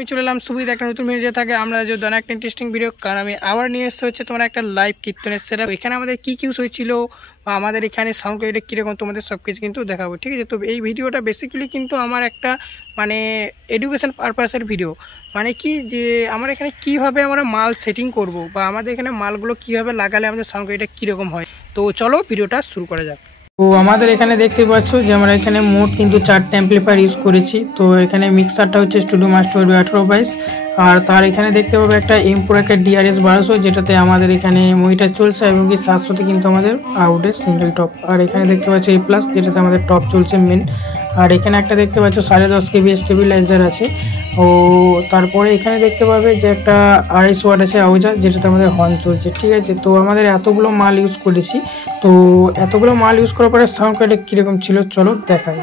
আমি চলে এলাম সুবিধ একটা নতুন ভিডিও যে থাকে আমরা যে ধরেন একটা ইন্টারেস্টিং ভিডিও, কারণ আমি আবার নিয়ে এসে হচ্ছে তোমার একটা লাইভ কীর্তনের সেট। এখানে আমাদের কী ইউজ হয়েছিল বা আমাদের এখানে সাউন্ড কোয়ালিটি কীরকম তোমাদের সব কিছু কিন্তু দেখাবো, ঠিক আছে। তো এই ভিডিওটা বেসিক্যালি কিন্তু আমার একটা মানে এডুকেশন পারপাসের ভিডিও, মানে কি যে আমরা এখানে কীভাবে আমরা মাল সেটিং করব বা আমাদের এখানে মালগুলো কীভাবে লাগালে আমাদের সাউন্ড কোয়ালিটি কীরকম হয়। তো চলো ভিডিওটা শুরু করা যাক। তো আমাদের এখানে দেখতে পাচ্ছ যে আমরা এখানে মোট কিন্তু 4টা অ্যাম্পলিফায়ার ইউজ করেছি। তো এখানে মিক্সারটা হচ্ছে স্টুডিও মাস্টার 1822, আর তার এখানে দেখতে পাবো একটা ইম্পোর একটা DRS 1200, যেটাতে আমাদের এখানে মনিটর চলছে এবং কি 700তে কিন্তু আমাদের আউটের সিঙ্গেল টপ। আর এখানে দেখতে পাচ্ছ A+, যেটাতে আমাদের টপ চলছে মেন। আর এখানে একটা দেখতে পাচ্ছ 10.5 kb স্টেবিলাইজার আছে। ও তারপরে এখানে দেখতে পাবে যে একটা 250 ওয়াট আছে আউজার, যেটাতে আমাদের হর্ন চলছে, ঠিক আছে। তো আমাদের এতগুলো মাল ইউজ করেছি। তো এতগুলো মাল ইউজ করার পরে সাউন্ড কোয়ালিটি কীরকম ছিল চলো দেখাই।